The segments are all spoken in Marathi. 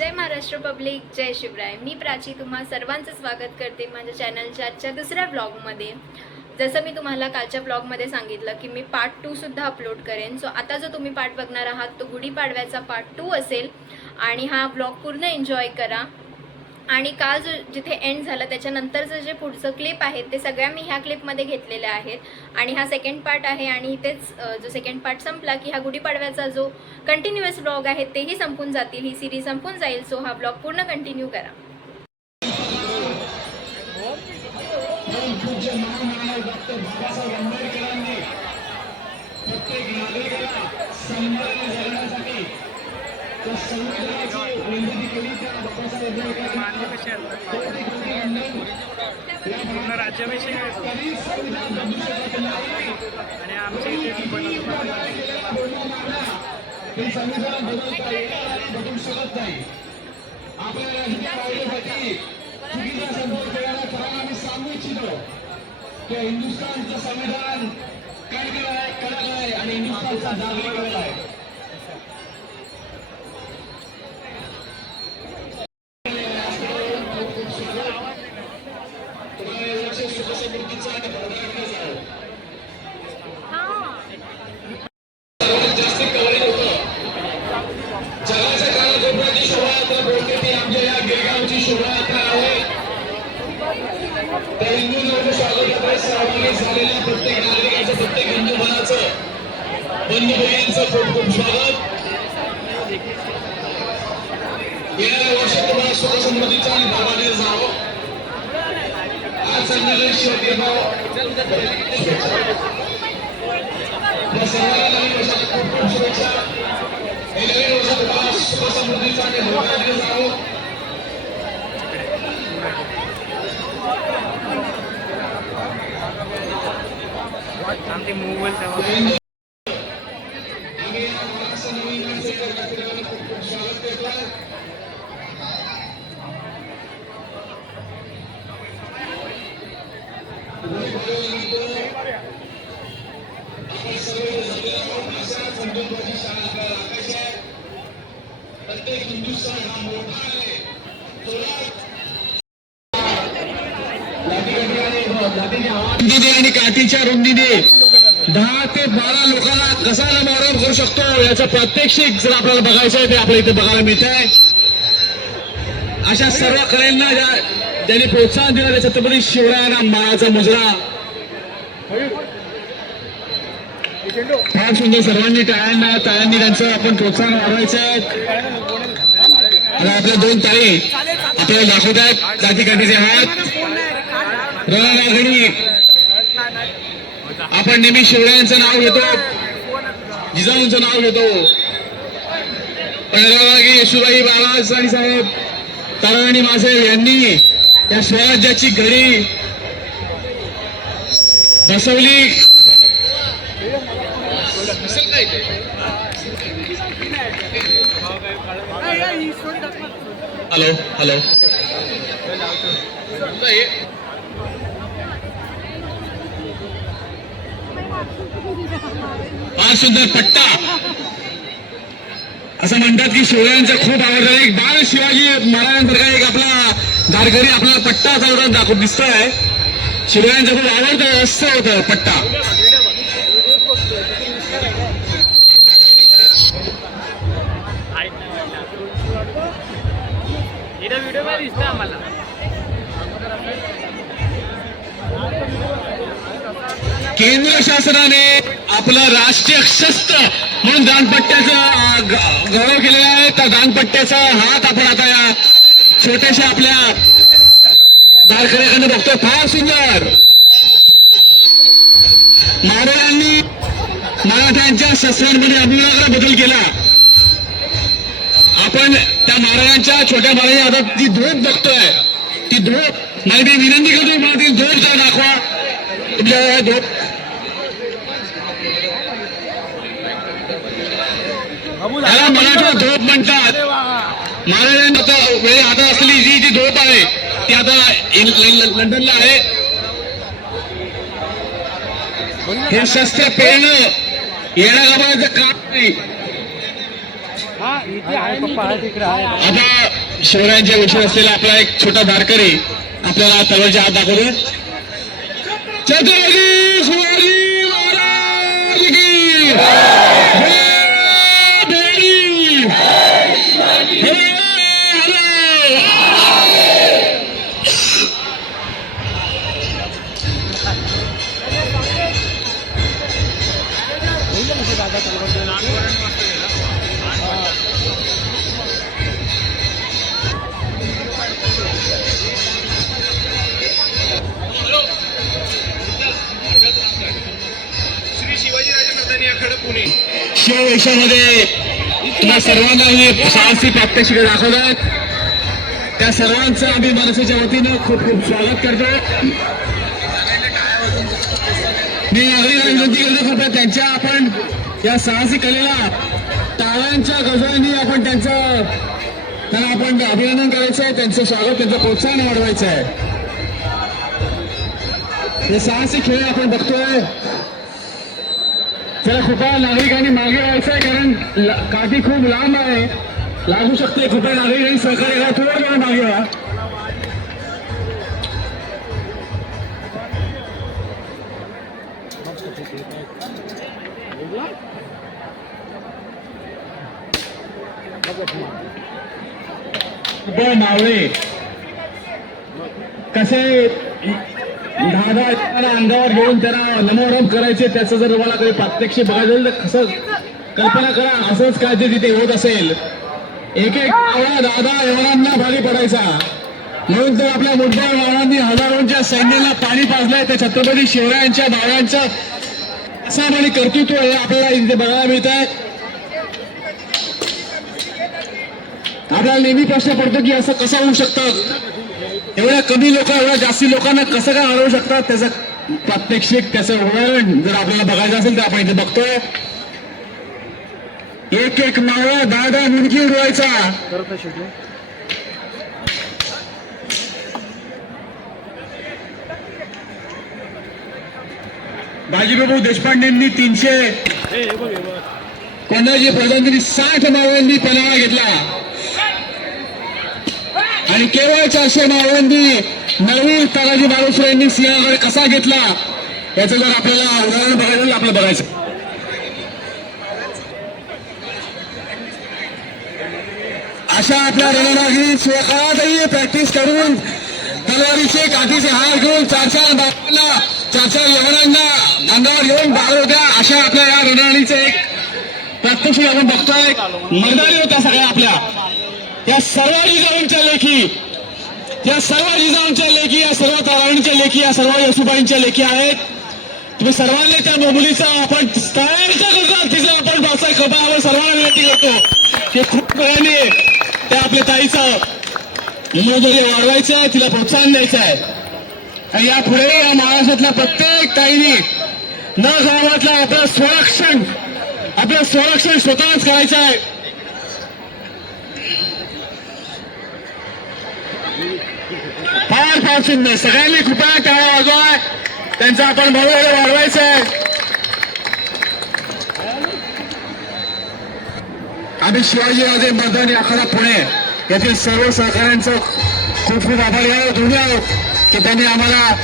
जय महाराष्ट्र पब्लिक जय शिवराय. मी प्राची तुम्हा सर्वांचं स्वागत करते माझ्या चॅनलच्या आजच्या दुसऱ्या ब्लॉगमध्ये जसं मी तुम्हाला कालच्या ब्लॉगमध्ये सांगितलं की मी पार्ट टूसुद्धा अपलोड करेन. सो आता जो तुम्ही पार्ट बघणार आहात तो गुढीपाडव्याचा पार्ट टू असेल. आणि हा ब्लॉग पूर्ण एन्जॉय करा. आणि काल जो जिथे एंड झालं त्याच्यानंतरचं जे पुढचं क्लिप आहेत ते सगळ्या मी ह्या क्लिपमध्ये घेतलेल्या आहेत. आणि हा सेकंड पार्ट आहे आणि इथेच जो सेकंड पार्ट संपला की हा गुढीपाडव्याचा जो कंटिन्युअस ब्लॉग आहे तेही संपून जातील. ही सिरीज संपून जाईल सो हा ब्लॉग पूर्ण कंटिन्यू करा. प्रत्येक पूर्ण राज्याभिषेक आहे कधी संविधान बदलू शकत नाही आणि आमच्या इथे बदलू शकत नाही. आपल्याला सांगू इच्छितो. की हिंदुस्थानचं संविधान कडक आहे कडक आहे आणि हिंदुस्थानचा नागरिक आहे. बोलते ती आमच्या या गिरगावची शोभायात्रा आहे. त्या हिंदू धर्म स्वागतामध्ये सहभागी झालेल्या प्रत्येक नागरिकाचं प्रत्येक हिंदू मनाचं बंधू भगिनींचं खूप खूप स्वागत. गेल्या वर्षी तुम्हाला स्वसंमतीचा आणि भरभराटीचा जावं. आज संध्याकाळी शिवतीभाव या सर्वांना नवीन वर्षाच्या खूप खूप शुभेच्छा. हे नवीन वर्ष मोबाईल तेव्हा आम्ही या महाराष्ट्र नवीन वर्षाच्या कार्यक्रमाला खूप खूप स्वागत करतोय आपण सर्व जगलेला आहोत अशा संकल्पाची शाळा आपल्याला राखायची आहे प्रत्येक हिंदुस्थान हा मोठा आहे रुंदीने आणि काठीच्या रुंदीने दहा ते बारा लोकांना कसा समारोह करू शकतो. याचं प्रात्यक्षिक जर आपल्याला बघायचं आहे ते आपल्या इथे बघायला मिळत आहे अशा सर्व कलेंना ज्या ज्यांनी प्रोत्साहन दिलं त्या छत्रपती शिवरायांना मानाचा मुजरा फार सुंदर सर्वांनी टाळ्यांना टाळ्यांनी त्यांचं आपण प्रोत्साहन वाढवायचं. आहे आपल्या दोन ताई आपल्याला दाखवत आहेत. जाती काठीचे हात रणरागिणी आपण नेहमी शिवरायांचं नाव घेतो. जिजाऊंचं नाव घेतो. पण रणरागी येशुबाई बाबा साहेब ताराणी मासे यांनी या स्वराज्याची घडी बसवली असेल काय ते? हॅलो हॅलो नाही. फार सुंदर पट्टा. असं म्हणतात की शिवरायांचा खूप आवडता. एक बाळ शिवाजी महाराजांसारखा एक आपला दारकरी आपला पट्टा चालवताना दाखवत दिसतोय. शिवरायांचं खूप आवडतं असं होतं पट्टा. इथं व्हिडिओमध्ये दिसतं आम्हाला. केंद्र शासनाने आपलं राष्ट्रीय शस्त्र म्हणून दानपट्ट्याचा गौरव केलेला आहे. त्या दानपट्ट्याचा हात आपण आता या छोट्याशा आपल्या दारकऱ्याकडे बघतो फार सुंदर. महाराजांनी मराठ्यांच्या शस्त्रांमध्ये अभिमानाला बदल केला. आपण त्या महाराजांच्या छोट्या महाराजांच्या हातात ती धूप बघतोय ती धोप नाही मी विनंती करतो मला ती धूप जर दाखवा. तुमच्या धोप. त्याला मराठा धूप म्हणतात. महाराजांनी आता वेळ हातात असलेली जी जी धोप आहे ती आता लंडनला आहे. हे शस्त्र पेरणं येण्या काम नाही आता शिवरायांच्या विषय असलेला आपला एक छोटा धारकरी आपल्याला तलवारचे हात दाखवतो छत्रपती शिवाजी महाराज की जय शिववेशामध्ये तुम्हा सर्वांना मी साहसी प्रात्यक्षिक दाखवतात. त्या सर्वांचं आम्ही मनसेच्या वतीनं खूप खूप स्वागत करतो मी नागरिकांना विनंती करतो फक्त त्यांच्या आपण या साहसी कलेला टाळ्यांच्या गजरांनी आपण त्यांचं त्यांना आपण अभिनंदन करायचं आहे त्यांचं स्वागत त्यांचं प्रोत्साहन वाढवायचं आहे हे साहसी खेळ आपण बघतोय. चला कृपया नागरिकांनी मागे व्हायचं आहे कारण काठी खूप लांब आहे. लागू शकते कृपया नागरिकांनी सहकार्य करा. थोडं वेळ मागे व्हा मावळे. कसे दहा अंगावर घेऊन त्यांना नमोरम करायचे त्याचं जर मला काही प्रात्यक्षिक बघायचं तर कसं कल्पना करा असंच काय ते तिथे होत असेल. एक एक मावळा दादा एवढांना भारी पडायचा. म्हणून तर आपल्या मोठ्या वाहनांनी हजारोंच्या सैन्याला पाणी पाजलंय त्या छत्रपती शिवरायांच्या मावळ्यांचं असाम आणि कर्तृत्व हे आपल्याला इथे बघायला मिळत आहे आपल्याला नेहमी प्रश्न पडतो की असं कसं होऊ शकतं? एवढ्या कमी लोक एवढ्या जास्ती लोकांना कसं काय अडवू शकतात? त्याचं प्रात्यक्षिक त्याचं उदाहरण जर आपल्याला बघायचं असेल तर आपण इथे बघतोय. एक एक मावळा दहा दहा मुलगी उडवायचा. बाजीबाबू देशपांडेंनी तीनशे कोणाजी प्रधानमंत्री साठ मावळ्यांनी पनाळा घेतला. आणि केवळ चारशे मावळ्यांनी नवीन तानाजी बाळूसरे यांनी सिंहगड कसा घेतला याचं जर आपल्याला उदाहरण बघायचं असेल, आपलं बघायचं. अशा आपल्या रणरागिरी स्वकाळातही प्रॅक्टिस करून तलवारीचे काठीचे हार घेऊन चार चार बापांना चार चार यवनांना अंगावर घेऊन बाहेर होत्या अशा आपल्या या रणराणीचे एक प्रत्यक्षिक आपण बघतोय. मैदानी होत्या सगळ्या आपल्या. या सर्व जिजाऊंच्या लेखी या सर्व जिजाऊंच्या लेखी या सर्व तारावणीच्या लेखी या सर्व येसुबाईंच्या लेखी आहेत. तुम्ही सर्वांनी त्या मुलीचा आपण तिचा आपण व्यवसाय खबा आपण सर्वांना विनंती करतो की खूप वेळाने त्या आपल्या ताईचं मनोधैर्य वाढवायचं आहे तिला प्रोत्साहन द्यायचं आहे. आणि यापुढे या महाराष्ट्रातल्या प्रत्येक ताईने न गावातलं आपलं संरक्षण आपलं संरक्षण स्वतःच करायचं आहे. फार फार सुंदर सगळ्यांनी कृपया टाळा वाजवाय त्यांचा आपण मनोधैर्य वाढवायचं आहे. आम्ही शिवाजीराजे मदन आखाडा पुणे येथील सर्व सहकाऱ्यांचं खूप खूप आभारी आहोत ऋणी आहोत की त्यांनी आम्हाला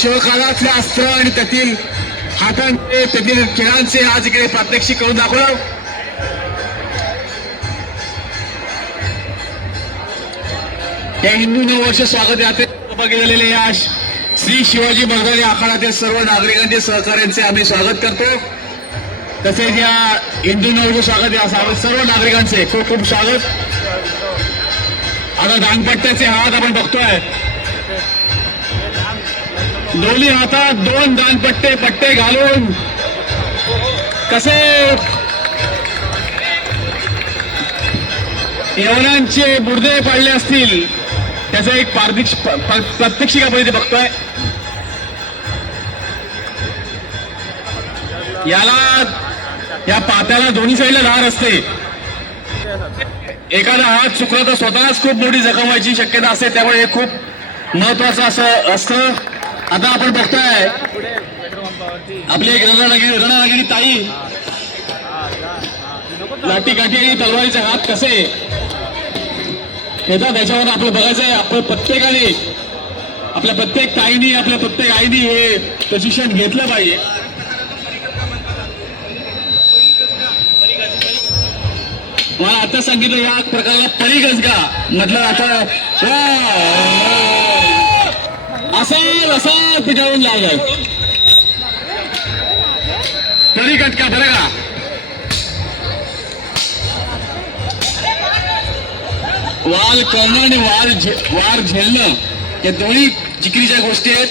शिवकालातले अस्त्र आणि त्यातील हातांचे त्यातील खेळांचे आज इकडे प्रात्यक्षिक करून दाखवलं. या हिंदू नववर्ष स्वागत यात्रेत सहभागी झालेले या श्री शिवाजी मर्दानी आखाड्यातील सर्व नागरिकांचे सहकार्यांचे आम्ही स्वागत करतो. तसेच या हिंदू नववर्ष स्वागत या सर्व- नागरिकांचे खूप खूप स्वागत. आता दानपट्ट्याचे हात आपण बघतोय. दोन्ही हातात दोन दानपट्टे पट्टे घालून. कसे? यवनांचे बुडदे पाडले असतील. त्याचं एक पारदिक्ष प- प्रात्यक्षिक आपण इथे बघतोय. याला या पात्याला दोन्ही साईडला धार असते. एखादा हात चुकला तर स्वतःच खूप मोठी जखम व्हायची शक्यता असते. त्यामुळे हे खूप महत्वाचं असं असतं. आता आपण बघतोय आपली एक रणरागिरी रणरागिरी ताई. लाठी काठी आणि तलवारीचे हात कसे? येतात त्याच्यावर आपलं बघायचं आहे आपलं प्रत्येकाने आपल्या प्रत्येक ताईनी आपल्या प्रत्येक आईनी हे प्रशिक्षण घेतलं पाहिजे. मला आता सांगितलं या प्रकाराला परिगज का म्हटलं आता असाल असा असा त्याच्यावरून लावलाय. परिगट का बरं का? वाल करणं आणि वाल झे- वार झेलणं या दोन्ही जिकरीच्या गोष्टी आहेत.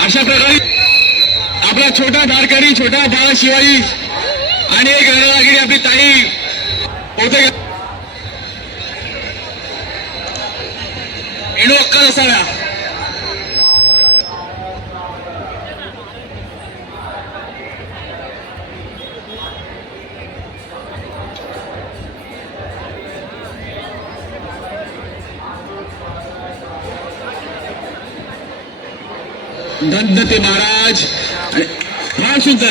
अशा प्रकारे आपला छोटा धारकरी छोटा बाळ शिवाजी आणि एक रणरागिरी आपली ताई होते एणू अक्कल असाव्या. दंत ते महाराज. आणि सुद्धा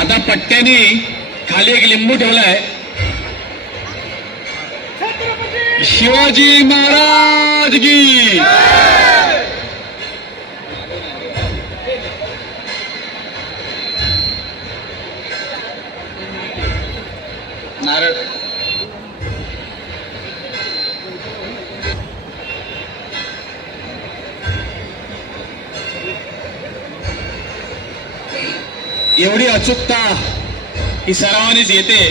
आता पट्ट्याने खाली एक लिंबू ठेवलाय. शिवाजी महाराज की. अचूकता ही सरावानेच येते.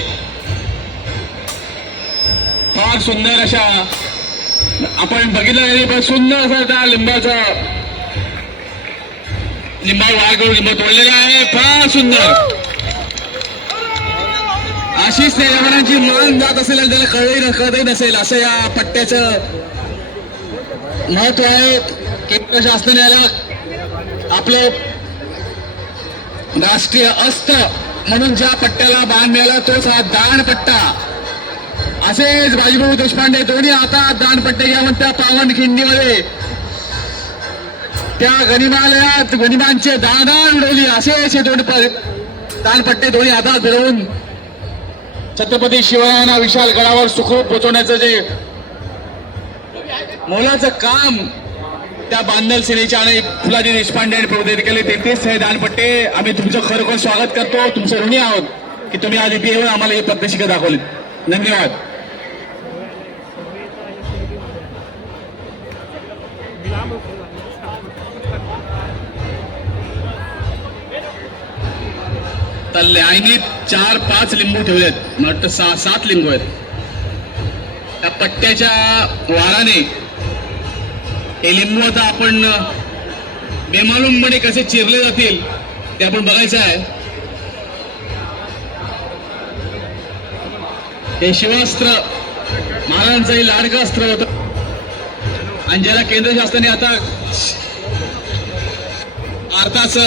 फार सुंदर अशा आपण बघितलं नाही पण सुंदर असा त्या लिंबाचा लिंबा वार करून लिंब तोडलेला आहे. फार सुंदर. अशीच त्याची मान जात असेल त्याला कळही कळतही नसेल असं या पट्ट्याचं महत्त्व आहे. केंद्र शासनाने याला आपलं राष्ट्रीय अस्त म्हणून ज्या पट्ट्याला बाण मिळाला तोच हा दान पट्टा असेच बाजीभाऊ देशपांडे दोन्ही आता दाणपट्टे घ्या म्हणत्या पावन खिंडीमध्ये. त्या गनिमालयात गनिमांचे दान उडवली. असे असे दोन प- दानपट्टे दोन्ही हातात फिरवून छत्रपती शिवरायांना विशाल गडावर सुखरूप पोचवण्याचं जे मोलाचं काम त्या बांधल सेनेच्या आणि फुलाजी देशपांडे आणि प्रभू केले. तेहतीस हे दानपट्टे. आम्ही तुमचं खरोखर स्वागत करतो. तुमचं ऋणी आहोत की तुम्ही आज इथे येऊन आम्हाला हे प्रत्यक्षिका दाखवली. धन्यवाद. तर लाईनीत चार पाच लिंबू ठेवलेत. मला वाटतं सहा सात लिंबू आहेत. त्या पट्ट्याच्या वाराने हे लिंबू आता आपण बेमालूमपणे कसे चिरले जातील ते आपण बघायचं आहे. हे शिवास्त्र महाराजांचंही लाडकं अस्त्र होत. आणि ज्याला केंद्र शासनाने आता भारताचं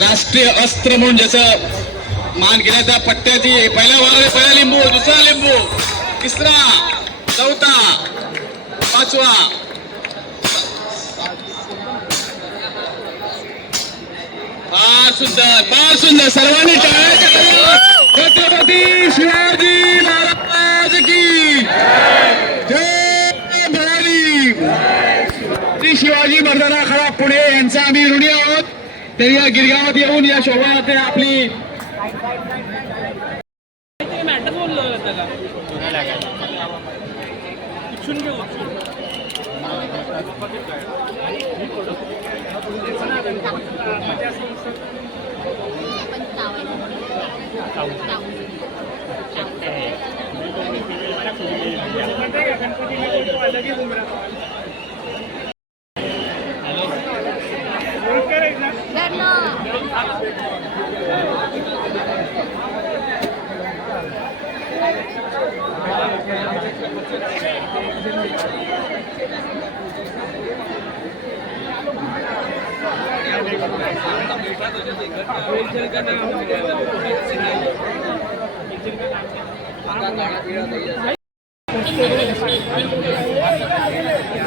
राष्ट्रीय अस्त्र म्हणून ज्याचं मान केला त्या पट्ट्याची पहिला वार पहिला लिंबू दुसरा लिंबू तिसरा चौथा पाचवा. फार सुंदर फार सुंदर सर्वांनी छत्रपती शिवाजी महाराज की जय. भवानी. शिवाजी मर्दाना खरा पुणे यांचा आम्ही ऋणी आहोत. तरी या गिरगावात येऊन या शोभायात्रे आपली शकते Thank you.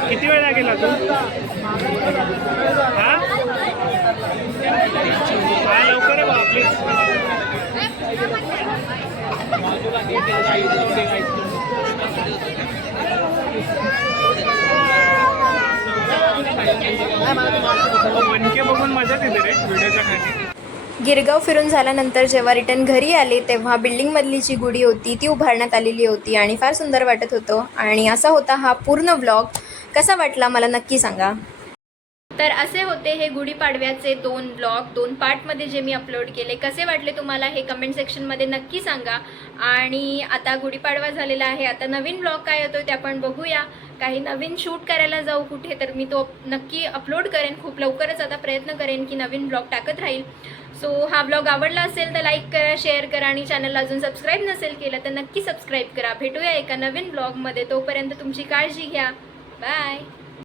किती वेळ लागेल अजून? हा? हा लवकर आहे बा प्लीज मनके बघून मजाच येते रे व्हिडिओच्या खाली. गिरगाव फिरून झाल्यानंतर जेव्हा रिटर्न घरी आले तेव्हा बिल्डिंगमधली जी गुढी होती ती उभारण्यात आलेली होती आणि फार सुंदर वाटत होतं. आणि असा होता हा पूर्ण व्लॉग कसा वाटला मला नक्की सांगा. तर असे होते हे गुढीपाडव्याचे दोन ब्लॉग दोन पार्टमध्ये जे मी अपलोड केले. कसे वाटले तुम्हाला हे कमेंट सेक्शनमध्ये नक्की सांगा. आणि आता गुढीपाडवा झालेला आहे. आता नवीन ब्लॉग काय येतो ते आपण बघूया. काही नवीन शूट करायला जाऊ कुठे तर मी तो नक्की अपलोड करेन. खूप लवकरच आता प्रयत्न करेन की नवीन ब्लॉग टाकत राहील. सो हा ब्लॉग आवडला असेल तर लाईक करा शेअर करा आणि चॅनलला अजून सबस्क्राईब नसेल केलं तर नक्की सबस्क्राईब करा. भेटूया एका नवीन ब्लॉगमध्ये तोपर्यंत तुमची काळजी घ्या. बाय